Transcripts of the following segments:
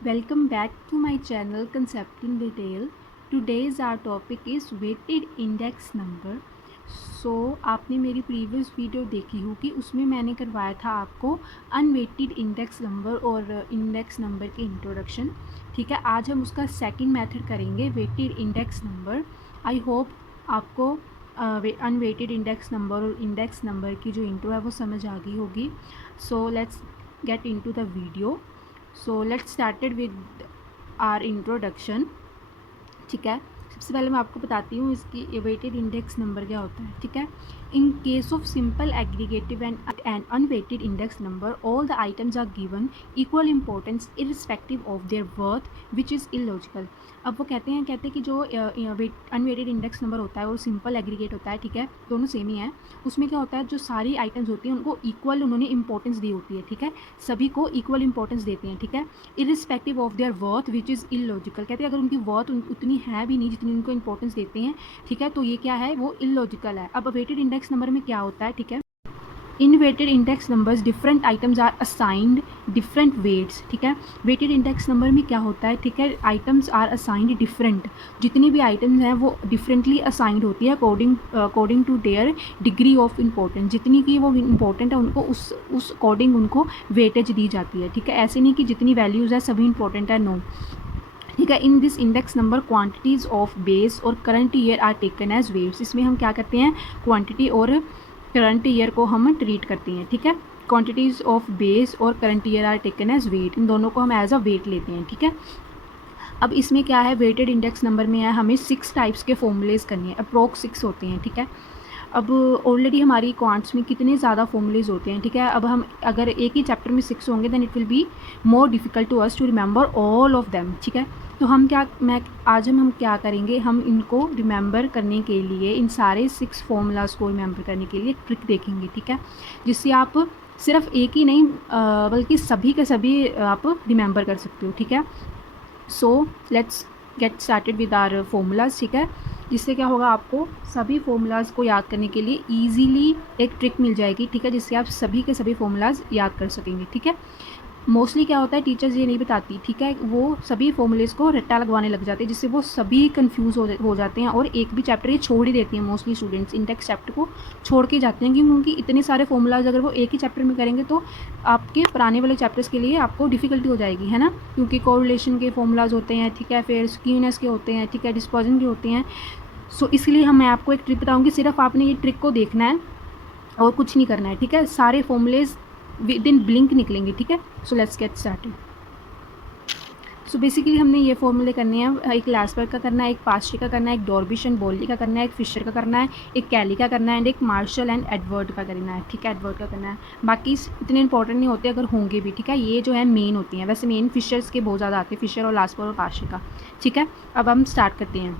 Welcome back to my channel Concept in Detail. Today's our topic is weighted index number. आपने मेरी previous video देखी होगी, उसमें मैंने करवाया था आपको अनवेटेड इंडेक्स नंबर और इंडेक्स नंबर के इंट्रोडक्शन। ठीक है, आज हम उसका सेकंड मेथड करेंगे, weighted index number. I hope आपको अनवेटेड इंडेक्स नंबर और इंडेक्स नंबर की जो इंट्रो है वो समझ आ गई होगी। So let's get into the video. So let's started with our introduction. ठीक है, सबसे पहले मैं आपको बताती हूँ इसकी वेटेड इंडेक्स नंबर क्या होता है। ठीक है, in case of simple aggregative and unweighted index number all the items are given equal importance irrespective of their worth which is illogical. अब वो कहते हैं कि जो अनवेटेड इंडेक्स नंबर होता है और सिंपल एग्रीगेट होता है, ठीक है, दोनों सेम ही है। उसमें क्या होता है, जो सारी आइटम्स होती हैं उनको इक्वल उन्होंने इंपॉर्टेंस दी होती है। ठीक है, सभी को इक्वल इंपॉर्टेंस देते हैं। ठीक है, irrespective of their worth which is illogical. कहते हैं अगर उनकी वर्थ उतनी है भी नहीं जितनी उनको इंपॉर्टेंस देते हैं, ठीक है, तो ये क्या है, वो इलॉजिकल है। अब वेटेड इंडेक्स नंबर में क्या होता है, ठीक है, in weighted index numbers different items are assigned different weights. ठीक है, वेटेड इंडेक्स नंबर में क्या होता है, ठीक है, आइटम्स आर असाइंड डिफरेंट, जितनी भी आइटम्स हैं वो डिफरेंटली असाइंड होती है according to their degree of importance. जितनी की वो इंपॉर्टेंट है उनको उस अकॉर्डिंग उनको वेटेज दी जाती है। ठीक है, ऐसे नहीं कि जितनी वैल्यूज़ है सभी इंपॉर्टेंट है, नो। ठीक है, in this index number quantities of base और current year are taken as weights. इसमें हम क्या करते हैं, क्वांटिटी और करंट ईयर को हम ट्रीट करते हैं। ठीक है, क्वांटिटीज़ ऑफ बेस और current year are taken as weight, इन दोनों को हम एज अ वेट लेते हैं। ठीक है, अब इसमें क्या है, वेटेड इंडेक्स नंबर में है हमें 6 टाइप्स के फॉर्मूलेज करने हैं, अप्रोक्स 6 होते हैं। ठीक है, अब ऑलरेडी हमारी क्वांट्स में कितने ज़्यादा फॉर्मूलेज होते हैं। ठीक है, अब हम अगर एक ही चैप्टर में 6 होंगे then it will be more difficult to us to remember all of them. ठीक है, तो हम क्या करेंगे, हम इनको रिमेंबर करने के लिए, इन सारे 6 फॉर्मूलाज को रिमेंबर करने के लिए ट्रिक देखेंगे। ठीक है, जिससे आप सिर्फ एक ही नहीं बल्कि सभी के सभी आप रिमेंबर कर सकते हो। ठीक है, so let's get started with our formulas. ठीक है, जिससे क्या होगा, आपको सभी फॉर्मूलाज को याद करने के लिए ईजीली एक ट्रिक मिल जाएगी। ठीक है, जिससे आप सभी के सभी फॉर्मूलाज याद कर सकेंगे। ठीक है, मोस्टली क्या होता है, टीचर्स ये नहीं बताती, ठीक है, वो सभी फॉर्मूलेज को रट्टा लगवाने लग जाते हैं, जिससे वो सभी कंफ्यूज हो जाते हैं और एक भी चैप्टर ये छोड़ ही देती हैं। मोस्टली स्टूडेंट्स इंडेक्स चैप्टर को छोड़ के जाते हैं, क्योंकि उनकी इतने सारे फॉर्मूलाज अगर वो एक ही चैप्टर में करेंगे तो आपके पुराने वाले चैप्टर्स के लिए आपको डिफिकल्टी हो जाएगी, है ना, क्योंकि कोरिलेशन के फॉर्मूलाज होते हैं। ठीक है, फिर स्क्यूनेस के होते हैं, ठीक है, डिस्पर्जन के होते हैं। सो इसलिए मैं आपको एक ट्रिक बताऊँगी, सिर्फ आपने ये ट्रिक को देखना है और कुछ नहीं करना है। ठीक है, सारे फॉर्मूलेज विद इन ब्लिंक निकलेंगे। ठीक है, so let's get started. So basically हमने ये फॉर्मूले करने हैं, एक लासबर्ग का करना है, एक पास्ट्री का करना है, एक डॉर्बिश एंड बॉली का करना है, एक फिशर का करना है, एक कैली का करना है एंड एक मार्शल एंड एडवर्ड का करना है। ठीक है, एडवर्ड का करना है, बाकी इतने इंपॉर्टेंट नहीं होते, अगर होंगे भी। ठीक है, ये जो है मेन होती हैं, वैसे मेन फिशर्स के बहुत ज़्यादा आते हैं, फिशर और लासबर्ग और पास्ट्री का। ठीक है, अब हम स्टार्ट करते हैं।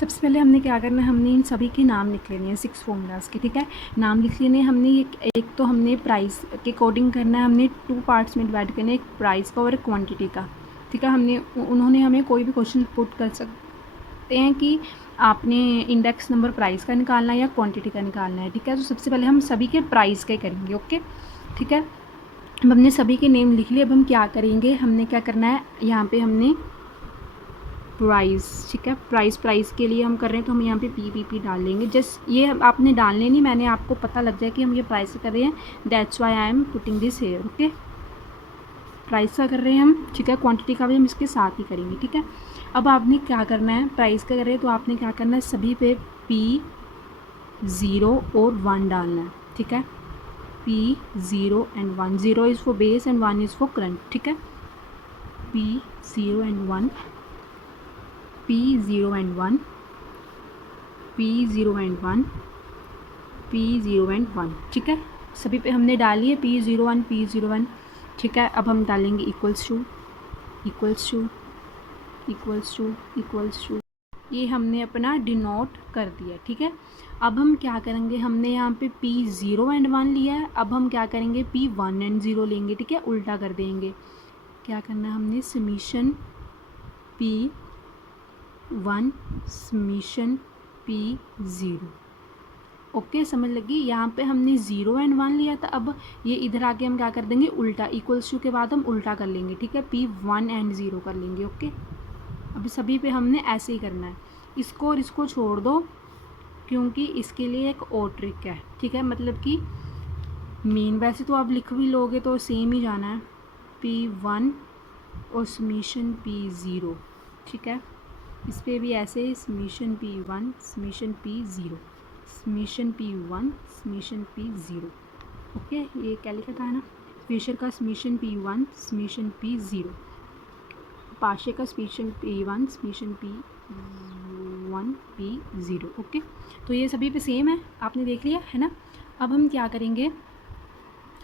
सबसे पहले हमने क्या करना है, हमने इन सभी के नाम लिख लेने हैं, 6 फॉर्मूलाज के। ठीक है, नाम लिख लेने हैं हमने। एक तो हमने प्राइस के अकॉर्डिंग करना है, हमने 2 पार्ट्स में डिवाइड करना है, एक प्राइस का और एक क्वांटिटी का। ठीक है, उन्होंने हमें कोई भी क्वेश्चन पुट कर सकते हैं कि आपने इंडेक्स नंबर प्राइस का निकालना है या क्वान्टिटी का निकालना है। ठीक है, तो सबसे पहले हम सभी के प्राइस के करेंगे। ओके, ठीक है, अब हमने सभी के नेम लिख लिए। अब हम क्या करेंगे, हमने क्या करना है, यहाँ पे हमने प्राइस, ठीक है, प्राइस के लिए हम कर रहे हैं तो हम यहाँ पे पी डाल लेंगे। जस्ट ये आपने डालने नहीं, मैंने आपको पता लग जाए कि हम ये प्राइस का कर रहे हैं, that's why I am putting this here. Okay, price का कर रहे हैं हम, ठीक है, क्वांटिटी का भी हम इसके साथ ही करेंगे। ठीक है, अब आपने क्या करना है, प्राइस का कर रहे हैं तो आपने क्या करना है, सभी पे P0 और 1 डालना है। ठीक है, P0 and 1, 0 is for base and 1 is for current. ठीक है, P0 and 1, P0 and 1, P0 and 1, P0 and 1। ठीक है, सभी पे हमने डाली है P01 P01। ठीक है, अब हम डालेंगे equals to equals to equals to equals to, ये हमने अपना डिनोट कर दिया। ठीक है, अब हम क्या करेंगे, हमने यहाँ पे P0 एंड 1 लिया है, अब हम क्या करेंगे, P1 एंड 0 लेंगे। ठीक है, उल्टा कर देंगे। क्या करना है, हमने summation P1 summation P0। Okay, समझ लगी। यहाँ पे हमने 0 एंड 1 लिया था, अब ये इधर आके हम क्या कर देंगे, उल्टा, इक्वल्स टू के बाद हम उल्टा कर लेंगे, ठीक है, P 1 एंड 0 कर लेंगे। ओके, अब सभी पे हमने ऐसे ही करना है। इसको और इसको छोड़ दो, क्योंकि इसके लिए एक और ट्रिक है, ठीक है, मतलब कि मीन वैसे तो आप लिख भी लोगे तो सेम ही जाना है, P1 और समीशन P0, ठीक है। इस पर भी ऐसे summation P1 summation P0 summation P1 summation P0। Okay, ये क्या लिखा था ना, फिशर का समीशन P1 समीशन P0, पाशे का summation P1 summation P1 P0। Okay, तो ये सभी पे सेम है, आपने देख लिया है ना। अब हम क्या करेंगे,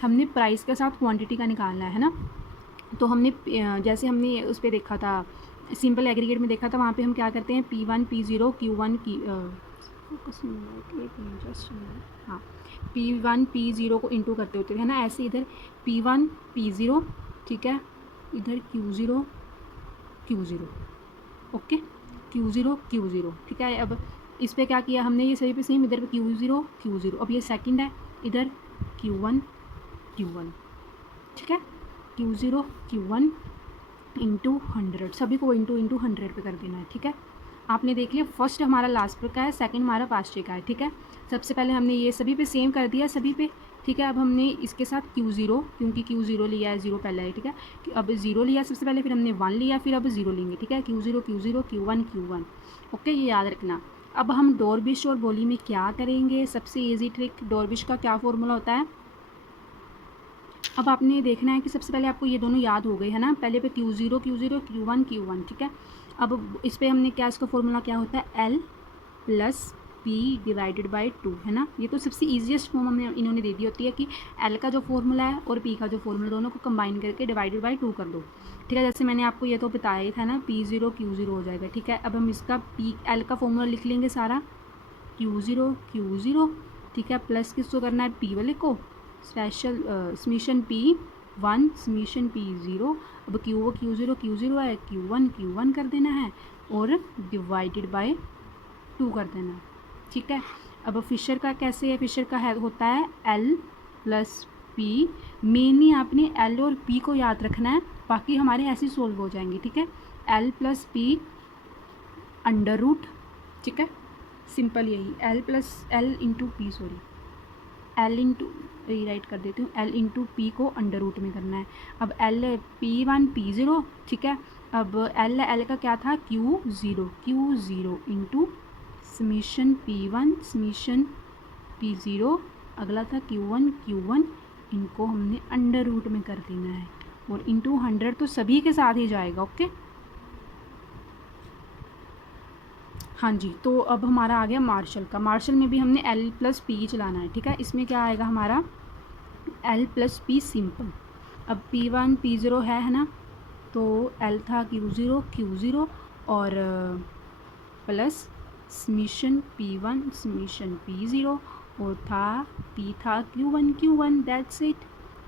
हमने प्राइस के साथ क्वांटिटी का निकालना है ना। तो हमने जैसे हमने उस पर देखा था, सिंपल एग्रीगेट में देखा था, वहाँ पे हम क्या करते हैं, P1 P0 Q1 हाँ, P1 P0 को इंटू करते होते हैं ना, ऐसे इधर P1 P0, ठीक है, इधर Q0 Q0, okay, Q0 Q0, ठीक है। अब इस पर क्या किया हमने, ये सभी पे सेम, इधर पे Q0 Q0, अब ये सेकंड है, इधर Q1 Q1, ठीक है, Q0 Q1 इंटू 100, सभी को इंटू 100 पे कर देना है, ठीक है। आपने देख लिया, फर्स्ट हमारा लास्ट पर का है, सेकंड हमारा पास्ट का है, ठीक है। सबसे पहले हमने ये सभी पे सेम कर दिया, सभी पे, ठीक है। अब हमने इसके साथ Q0, क्योंकि Q0 लिया है, 0 पहले है, ठीक है, अब 0 लिया सबसे पहले, फिर हमने 1 लिया, फिर अब 0 लेंगे, ठीक है, Q0 Q0 Q1 Q1, okay, ये याद रखना। अब हम डॉर्बिश और बोली में क्या करेंगे, सबसे ईजी ट्रिक, डॉर्बिश का क्या फॉर्मूला होता है, अब आपने देखना है कि सबसे पहले आपको ये दोनों याद हो गए है ना, पहले पे Q0 Q0 Q1 Q1, ठीक है। अब इस पर हमने क्या, इसका फॉर्मूला क्या होता है, L plus P divided by 2, है ना। ये तो सबसे ईजिएस्ट फॉर्म हमें इन्होंने दे दी होती है कि L का जो फॉर्मूला है और P का जो फॉर्मूला, दोनों को कंबाइन करके डिवाइडेड बाई 2 कर दो, ठीक है। जैसे मैंने आपको ये तो बताया ही था ना, P0 Q0 हो जाएगा, ठीक है। अब हम इसका L का फॉर्मूला लिख लेंगे सारा, Q0 Q0, ठीक है, प्लस किसको करना है, P वाले को, special summation P1 summation P0, अब Q0 Q0 है, Q1 Q1 कर देना है और डिवाइडेड बाय 2 कर देना है, ठीक है। अब फिशर का कैसे है, फिशर का है होता है L प्लस P, मेनली आपने L और P को याद रखना है, बाकी हमारे ऐसे सॉल्व हो जाएंगे, ठीक है। L plus P under root, ठीक है, सिंपल यही, L plus L into P, sorry L into, rewrite कर देती हूँ, L इंटू P को अंडर रूट में करना है। अब L P1 P0, ठीक है, अब L का क्या था, Q0 into summation P1 summation P0, अगला था Q1, इनको हमने अंडर रूट में कर देना है और इंटू 100 तो सभी के साथ ही जाएगा, ओके। हाँ जी, तो अब हमारा आ गया मार्शल का, मार्शल में भी हमने L प्लस P चलाना है, ठीक है। इसमें क्या आएगा हमारा, L प्लस P सिंपल, अब P1 P0 है ना, तो L था Q0 और plus summation P1 summation P0 और P था Q1 दैट्स इट,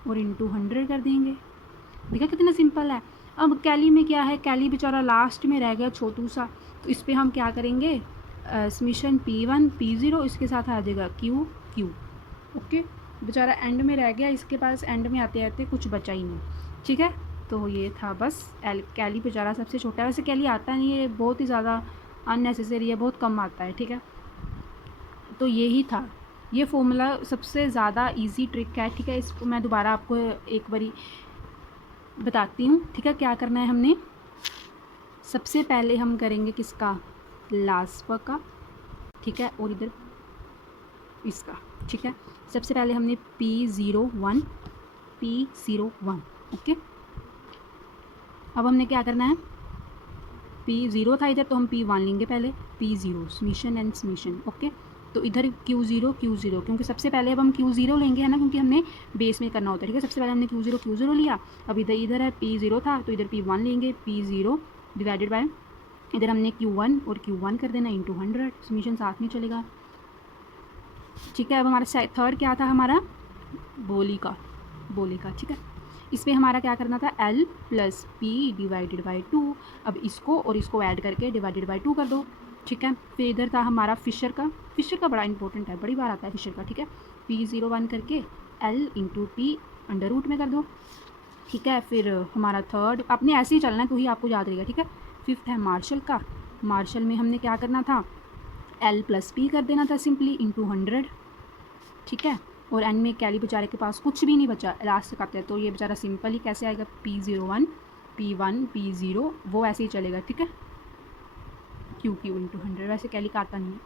और इंटू 100 कर देंगे। देखा कितना सिंपल है। अब कैली में क्या है, कैली बेचारा लास्ट में रह गया छोटू सा, तो इस पर हम क्या करेंगे, समीशन P1 P0, इसके साथ आ जाएगा Q, ओके, बेचारा एंड में रह गया, इसके पास एंड में आते आते कुछ बचा ही नहीं, ठीक है। तो ये था बस, कैली बेचारा सबसे छोटा है, वैसे कैली आता नहीं है, बहुत ही ज़्यादा अननेसेसरी है, बहुत कम आता है, ठीक है। तो यही था, ये फॉर्मूला सबसे ज़्यादा इजी ट्रिक है, ठीक है। इसको मैं दोबारा आपको एक बारी बताती हूँ, ठीक है। क्या करना है हमने, सबसे पहले हम करेंगे किसका, लास्ट का, ठीक है, और इधर इसका, ठीक है। सबसे पहले हमने P01 ओके। अब हमने क्या करना है, P0 था इधर, तो हम P1 लेंगे पहले, P0 summation and summation, okay. तो इधर Q0 क्योंकि सबसे पहले अब हम Q0 लेंगे, है ना, क्योंकि हमने बेस में करना होता है, ठीक है। सबसे पहले हमने Q0 लिया, अब इधर है P0 था, तो इधर P1 लेंगे, P0 डिवाइडेड बाय, इधर हमने Q1 और Q1 कर देना इंटू 100, समीशन साथ में चलेगा, ठीक है। अब हमारा थर्ड क्या था, हमारा बोली का, ठीक है। इस पर हमारा क्या करना था, L plus P divided by 2, अब इसको और इसको ऐड करके डिवाइडेड बाई 2 कर दो, ठीक है। फिर इधर था हमारा फिशर का बड़ा इंपॉर्टेंट है, बड़ी बार आता है फिशर का, ठीक है। P01 करके L into T under root में कर दो, ठीक है। फिर हमारा थर्ड, आपने ऐसे ही चलना है तो ही आपको याद रहेगा, ठीक है। फिफ्थ है मार्शल में हमने क्या करना था, L प्लस P कर देना था सिंपली इंटू 100, ठीक है। और एंड में कैली बेचारे के पास कुछ भी नहीं बचा, लास्ट तक आते हैं तो ये बेचारा सिंपल ही कैसे आएगा, P01 P1 P0 वो ऐसे ही चलेगा, ठीक है। Q इंटू 100, वैसे कैली का आता नहीं है,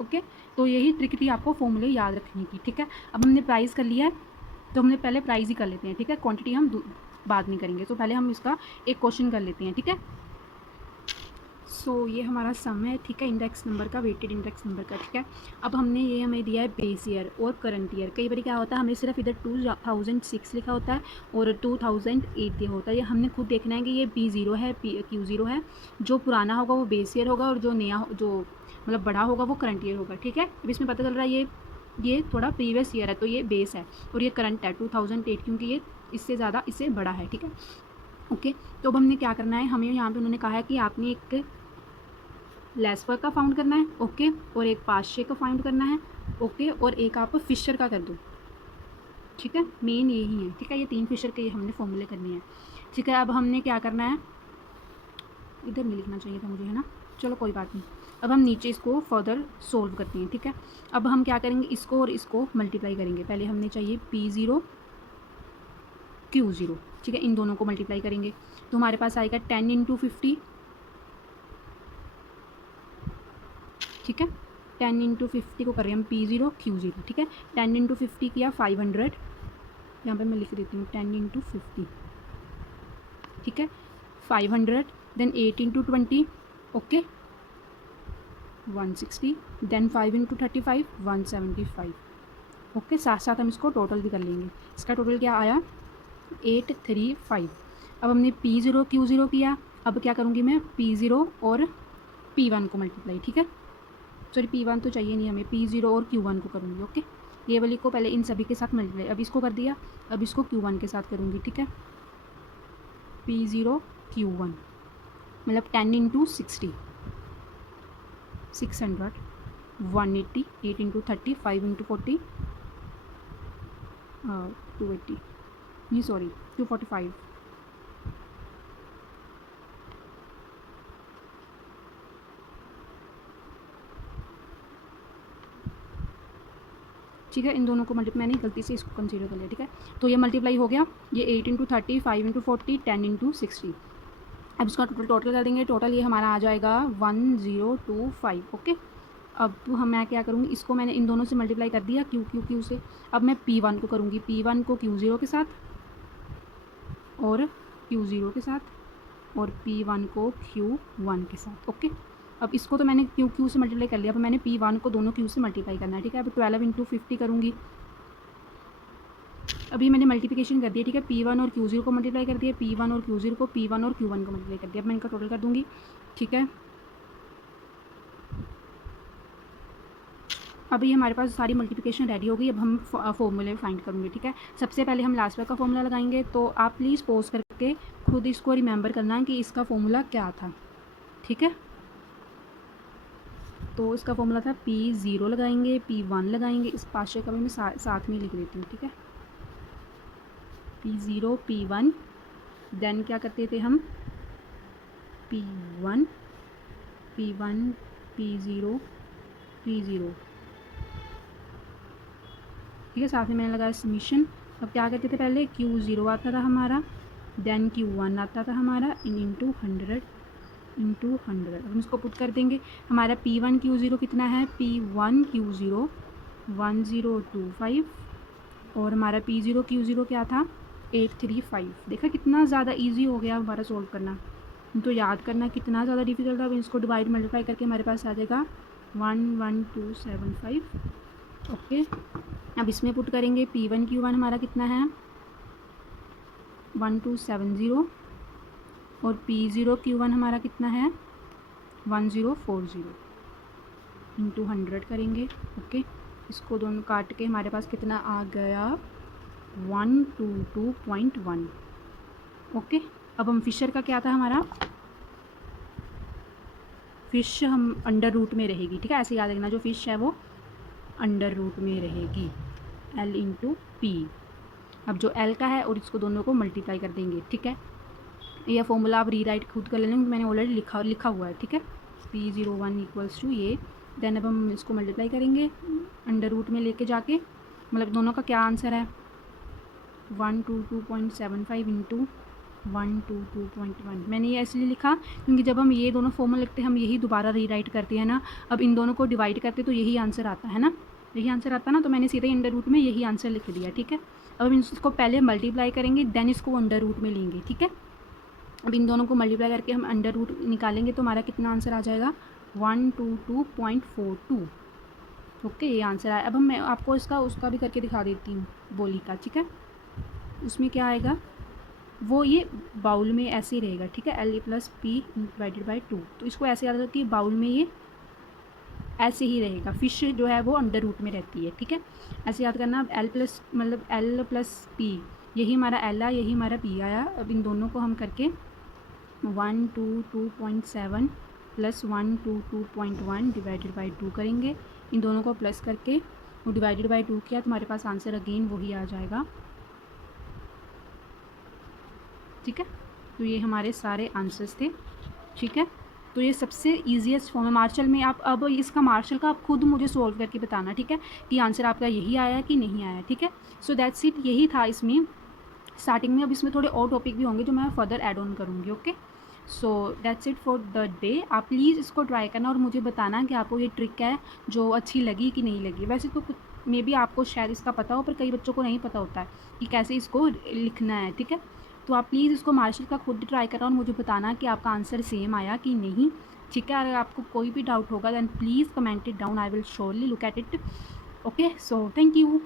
ओके। तो यही ट्रिक थी आपको फॉर्मूले याद रखने की, ठीक है। अब हमने प्राइस कर लिया है तो हमने पहले प्राइस ही कर लेते हैं, ठीक है। क्वांटिटी हम बाद में करेंगे, तो पहले हम इसका एक क्वेश्चन कर लेते हैं, ठीक है। ये हमारा सम है, ठीक है, इंडेक्स नंबर का, वेटेड इंडेक्स नंबर का, ठीक है। अब हमने ये हमें दिया है बेस ईयर और करंट ईयर। कई बार क्या होता है, हमें सिर्फ इधर 2006 लिखा होता है और 2008 दिया होता है। ये हमने खुद देखना है कि ये P0 है, Q0 है। जो पुराना होगा वो बेस ईयर होगा और जो नया, जो मतलब बड़ा होगा वो करंट ईयर होगा, ठीक है। अब इसमें पता चल रहा है ये थोड़ा प्रीवियस ईयर है तो ये बेस है और ये करंट है 2008, क्योंकि ये इससे ज़्यादा इससे बड़ा है, ठीक है, ओके। तो अब हमने क्या करना है, हमें यहाँ पे उन्होंने कहा है कि आपने एक लेसवर्क का फाउंड करना है, ओके, और एक पाशे का फाउंड करना है, ओके, और एक आप फिशर का कर दो, ठीक है। मेन यही है, ठीक है, ये 3 फिशर के हमने फॉर्मूले करने हैं, ठीक है। अब हमने क्या करना है, इधर नहीं लिखना चाहिए था मुझे, है ना, चलो कोई बात नहीं। अब हम नीचे इसको फर्दर सोल्व करते हैं, ठीक है। अब हम क्या करेंगे, इसको और इसको मल्टीप्लाई करेंगे। पहले हमने चाहिए P0 Q0, ठीक है, इन दोनों को मल्टीप्लाई करेंगे तो हमारे पास आएगा 10 इंटू 50, ठीक है। 10 इंटू 50 को कर रहे हैं हम P0 Q0, ठीक है। 10 इंटू 50 किया 500, यहाँ पे मैं लिख देती हूँ 10 इंटू 50, ठीक है, 500, then 8 into 20, okay, 160, then 5 into 35 175, okay. साथ साथ हम इसको टोटल भी कर लेंगे। इसका टोटल क्या आया, 835। अब हमने P0 Q0 किया, अब क्या करूँगी मैं, P0 और P1 को मल्टीप्लाई, ठीक है। सॉरी P1 तो चाहिए नहीं हमें, P0 और Q1 को करूँगी, ओके। ये वाली को पहले इन सभी के साथ मल्टीप्लाई, अब इसको कर दिया, अब इसको Q1 के साथ करूँगी, ठीक है। P0 Q1 मतलब 10 इंटू 60 600, 180, 8 इंटू 30, 5 इंटू 40 280, नहीं सॉरी 245, ठीक है। इन दोनों को मल्टीप्लाई, मैंने गलती से इसको कंसीडर कर लिया, ठीक है। तो ये मल्टीप्लाई हो गया, ये 8 इंटू 30, 5 इंटू 40, 10 इंटू 60। अब इसका टोटल कर देंगे, टोटल ये हमारा आ जाएगा 1025, ओके। अब मैं क्या करूँगी, इसको मैंने इन दोनों से मल्टीप्लाई कर दिया Q से। अब मैं P1 को करूँगी, P1 को Q0 के साथ और Q0 के साथ और P1 को Q1 के साथ, ओके। अब इसको तो मैंने Q से मल्टीप्लाई कर लिया, अब मैंने P1 को दोनों Q से मल्टीप्लाई करना है, ठीक है। अब 12 इंटू 50 करूँगी, अभी मैंने मल्टीप्लिकेशन कर दिया, ठीक है। P1 और Q0 को मल्टीप्लाई कर दिया, P1 और Q0 को, P1 और Q1 को मल्टीप्लाई कर दिया। अब मैं इनका टोटल कर दूँगी, ठीक है। अभी हमारे पास सारी मल्टीप्लिकेशन रेडी हो गई। अब हम फॉर्मूले फाइंड करूँगे, ठीक है। सबसे पहले हम लास्ट का फॉर्मूला लगाएंगे, तो आप प्लीज़ पॉज करके खुद इसको रिमेंबर करना कि इसका फॉर्मूला क्या था, ठीक है। तो इसका फॉर्मूला था P0 लगाएंगे, P1 लगाएंगे, इस पाशे का भी मैं साथ में लिख देती हूँ, ठीक है। P0 P1, देन क्या करते थे हम, P1 P1 P0 P0, ठीक है। साथ में मैंने लगाया समीशन। अब क्या करते थे, पहले Q0 आता था हमारा, देन Q1 आता था हमारा इंटू 100 इंटू 100। अब हम इसको पुट कर देंगे, हमारा P1 Q0 कितना है, P1 Q0 1025 और हमारा P0 Q0 क्या था, 835। देखा कितना ज़्यादा इजी हो गया हमारा सोल्व करना, तो याद करना कितना ज़्यादा डिफिकल्ट था। अब इसको डिवाइड मल्टीप्लाई करके हमारे पास आ जाएगा 11275, ओके। अब इसमें पुट करेंगे, P1 Q1 हमारा कितना है 1270 और P0 Q1 हमारा कितना है 1040 इंटू 100 करेंगे, ओके। इसको दोनों काट के हमारे पास कितना आ गया 122.1, ओके। अब हम फिशर का क्या था हमारा, फ़िश हम अंडर रूट में रहेगी, ठीक है, ऐसे याद रखना, जो फ़िश है वो अंडर रूट में रहेगी, L इंटू पी। अब जो L का है और इसको दोनों को मल्टीप्लाई कर देंगे, ठीक है। ये फॉर्मूला आप रीराइट खुद कर लेंगे, मैंने ऑलरेडी लिखा हुआ है, ठीक है। P01 इक्वल्स टू ये, देन अब हम इसको मल्टीप्लाई करेंगे अंडर रूट में लेके जाके, मतलब दोनों का क्या आंसर है 122.75 इंटू 122.1। मैंने ये इसलिए लिखा क्योंकि जब हम ये दोनों फॉर्मूला लिखते हैं हम यही दोबारा रीराइट करते हैं ना, अब इन दोनों को डिवाइड करते तो यही आंसर आता है ना, यही आंसर आता ना, तो मैंने सीधे अंडर रूट में यही आंसर लिख दिया, ठीक है। अब हम इसको पहले मल्टीप्लाई करेंगे देन इसको अंडर रूट में लेंगे, ठीक है। अब इन दोनों को मल्टीप्लाई करके हम अंडर रूट निकालेंगे तो हमारा कितना आंसर आ जाएगा 122.42। ओके, ये आंसर आया। अब मैं आपको इसका उसका भी करके दिखा देती हूँ बोली का, ठीक है। उसमें क्या आएगा, वो ये बाउल में ऐसे ही रहेगा, ठीक है, L plus P divided by 2। तो इसको ऐसे याद रखिए, बाउल में ये ऐसे ही रहेगा, फिश जो है वो अंडर रूट में रहती है, ठीक है, ऐसे याद करना। अब L प्लस मतलब L प्लस पी, यही हमारा L आया, यही हमारा P आया। अब इन दोनों को हम करके 122.7 प्लस 122.1 डिवाइडेड बाई 2 करेंगे, इन दोनों को प्लस करके वो डिवाइडेड बाई 2 किया तो हमारे पास आंसर अगेन वही आ जाएगा, ठीक है। तो ये हमारे सारे आंसर्स थे, ठीक है। तो ये सबसे ईजीएस्ट फॉर्म है मार्शल में। आप अब इसका मार्शल का आप खुद मुझे सोल्व करके बताना, ठीक है, कि आंसर आपका यही आया कि नहीं आया, ठीक है। सो दैट्स इट, यही था इसमें स्टार्टिंग में। अब इसमें थोड़े और टॉपिक भी होंगे जो मैं फर्दर ऐड ऑन करूँगी, okay. So that's it for the day. आप प्लीज़ इसको ट्राई करना और मुझे बताना कि आपको ये ट्रिक है जो अच्छी लगी कि नहीं लगी। वैसे तो मे बी आपको शायद इसका पता हो, पर कई बच्चों को नहीं पता होता है कि कैसे इसको लिखना है, ठीक है। तो आप प्लीज़ इसको मार्शल का खुद ट्राई करना और मुझे बताना कि आपका आंसर सेम आया कि नहीं, ठीक है। अगर आपको कोई भी डाउट होगा then please comment it down, I will surely look at it, okay. So thank you.